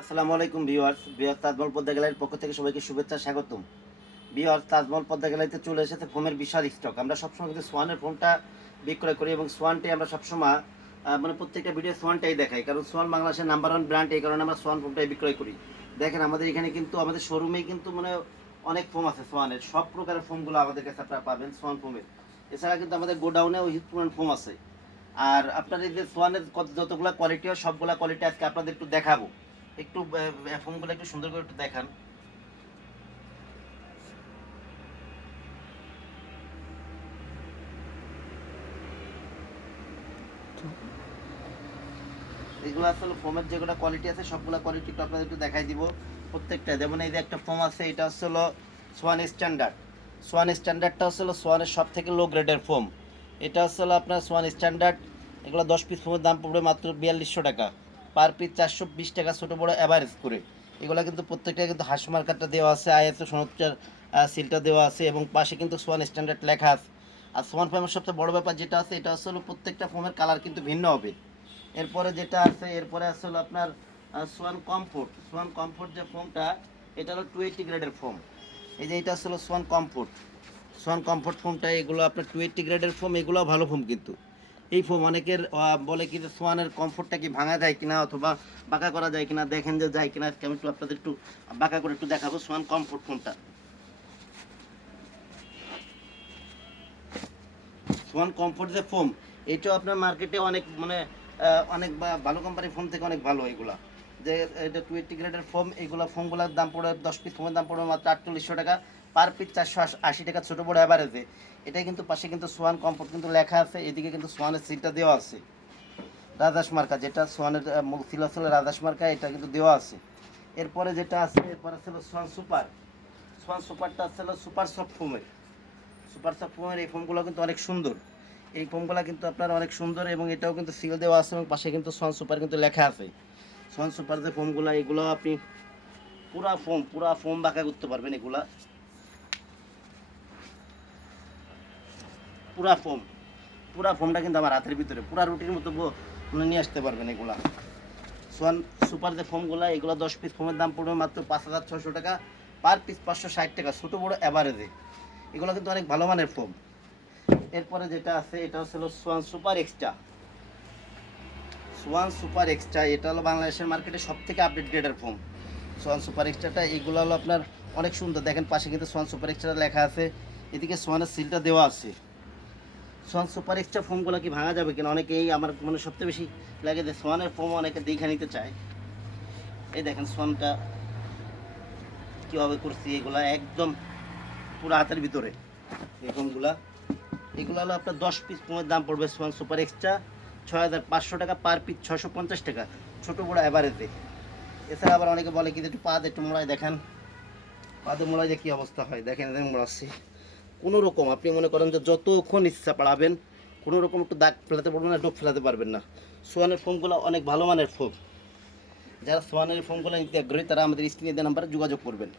আসসালামু আলাইকুম ভিউয়ার্স তাজমহল পদ্মা গ্যালারির পক্ষ থেকে সবাইকে শুভেচ্ছা স্বাগতম। ভিউয়ার্স, তাজমহল পদ্মা গ্যালারিতে চলে এসেছে ফোমের বিশাল স্টক। আমরা সবসময় কিন্তু সোয়ানের ফোমটা বিক্রয় করি এবং সোয়ানটাই আমরা সবসময় মানে প্রত্যেকটা ভিডিও সোয়ানটাই দেখাই, কারণ সোয়ান বাংলাদেশের নাম্বার 1 ব্র্যান্ড, এই কারণে আমরা সোয়ান ফোমটাই বিক্রয় করি। দেখেন আমাদের এখানে কিন্তু আমাদের শোরুমেই কিন্তু মানে অনেক ফোম আছে সোয়ানের, সব প্রকারের ফোমগুলো আমাদের কাছে আপনারা পাবেন সোয়ান ফোমের। এছাড়া কিন্তু আমাদের গোডাউনেও হিট প্রমাণ ফোম আছে। আর আপনার এই যে সোয়ানের যতগুলো কোয়ালিটি হয় সবগুলা কোয়ালিটি আজকে আপনাদের একটু দেখাবো। একটু ফোমগুলো একটু সুন্দর করে একটু দেখান। এগুলো আসলে ফোমের যেগুলো কোয়ালিটি আছে সবগুলো কোয়ালিটি একটু আপনাদের একটু দেখাই দিব প্রত্যেকটা। যেমন এই যে একটা ফোম আছে, এটা হচ্ছে হলো সোয়ান স্ট্যান্ডার্ড। সোয়ান স্ট্যান্ডার্ডটা হচ্ছে হলো সোয়ানের সব থেকে লো গ্রেডের ফোম। এটা হচ্ছে হলো আপনার সোয়ান স্ট্যান্ডার্ড। এগুলো 10 পিস ফোমের দাম পড়বে মাত্র 4200 টাকা, পার পিস 420 টাকা, ছোটো বড়ো অ্যাভারেজ করে। এগুলো কিন্তু প্রত্যেকটা কিন্তু হাঁস মার্কারটা দেওয়া আছে, আইএসও সনদটার সিলটা দেওয়া আছে এবং পাশে কিন্তু সোয়ান স্ট্যান্ডার্ড লেখা আছে। আর সোয়ান ফোমের সবচেয়ে বড় ব্যাপার যেটা আছে, এটা হচ্ছে হলো প্রত্যেকটা ফোমের কালার কিন্তু ভিন্ন হবে। এরপরে যেটা আছে, এরপরে আসলে আপনার সোয়ান কমফোর্ট। সোয়ান কমফোর্ট যে ফোমটা, এটা হলো 280 গ্রেডের ফোম। এই যে এটা আসলে সোয়ান কমফোর্ট। সোয়ান কমফোর্ট ফোমটা এগুলো আপনার 280 গ্রেডের ফোম, এগুলো ভালো ফোম কিন্তু। এই ফোম অনেকের বলে কি যে সোয়ানের কমফোর্টটা কি ভাঙা যায় কিনা অথবা বাঁকা করা যায় কিনা, দেখেন যে যায় কিনা। আজকে আমি একটু আপনাদের একটু বাঁকা করে একটু দেখাবো সোয়ান কমফোর্ট ফোমটা। সোয়ান কমফোর্ট যে ফোম, এটাও আপনার মার্কেটে অনেক মানে অনেক ভালো কোম্পানির ফোম থেকে অনেক ভালো এগুলা। যে এটা 280 গ্রেডের ফোম, এইগুলো ফোমগুলোর দাম পড়ে 10 পিস ফোমের দাম পড়বে মাত্র 4800 টাকা, পার পিস 480 টাকা, ছোটো বড়ো অ্যাভারেজে। এটা কিন্তু পাশে কিন্তু সোয়ান কমফোর্ট কিন্তু লেখা আছে, এদিকে কিন্তু সোয়ানের সিলটা দেওয়া আছে, রাজাস মার্কা, যেটা সোয়ানের মূল সিল আসলে রাজাস মার্কা, এটা কিন্তু দেওয়া আছে। এরপরে যেটা আছে, এরপরে ছিল সোয়ান সুপার। সোয়ান সুপারটা ছিল সুপার সফট ফোমের। সুপার সফট ফোমের এই ফোমগুলো কিন্তু অনেক সুন্দর। এই ফোমগুলো কিন্তু আপনার অনেক সুন্দর এবং এটাও কিন্তু সিল দেওয়া আছে এবং পাশে কিন্তু সোয়ান সুপার কিন্তু লেখা আছে। সোয়ান সুপার যে ফোমগুলো, এগুলো আপনি পুরা ফোম বাঁকা করতে পারবেন। এগুলা পুরা ফোম, পুরা ফোমটা কিন্তু আমার হাতের ভিতরে পুরা রুটির মতো মানে নিয়ে আসতে পারবেন এগুলা। সোয়ান সুপার যে ফোমগুলো, এগুলো 10 পিস ফোমের দাম পড়বে মাত্র 5600 টাকা, পার পিস 560 টাকা, ছোটো বড়ো অ্যাভারেজে। এগুলো কিন্তু অনেক ভালো মানের ফোম। এরপরে যেটা আছে, এটা হচ্ছে Schwann super extra. Schwann super extra এটা হলো বাংলাদেশের মার্কেটে সব থেকে আপডেট গ্রেডের ফোম। সোয়ান সুপার এক্সট্রাটা এইগুলো হলো আপনার অনেক সুন্দর। দেখেন পাশে কিন্তু সোয়ান সুপার এক্সট্রা লেখা আছে, এদিকে সোয়ানের সিলটা দেওয়া আছে। সোয়ান সুপার এক্সট্রা ফোমগুলো কি ভাঙা যাবে কিনা, অনেকেই আমার মানে সবচেয়ে বেশি লাগে যে সোয়ানের ফোম অনেকে দেখে নিতে চায়। এই দেখেন সোয়ানটা কীভাবে করছি, এগুলা একদম পুরো হাতের ভিতরে এই ফোমগুলা। এগুলো হলো আপনার 10 পিস ফোমের দাম পড়বে সোয়ান সুপার এক্সট্রা 6500 টাকা, পার পিস 650 টাকা, ছোটো বড়ো অ্যাভারেজে। এছাড়া আবার অনেকে বলে কি যে একটু পাদ একটু মোড়ায় দেখান, পাদে মোড়ায় যে কী অবস্থা হয় দেখেন, এদের মোড়াচ্ছি। কোনো রকম আপনি মনে করেন যে যতক্ষণ ইচ্ছা পাড়াবেন, কোনো রকম একটু দাগ ফেলাতে পারবেন না, ডোক ফেলাতে পারবেন না। সোয়ানের ফোমগুলো অনেক ভালো মানের ফোম। যারা সোয়ানের ফোমগুলো নিতে আগ্রহী তারা আমাদের স্ক্রিনে দেওয়া নাম্বারে যোগাযোগ করবেন।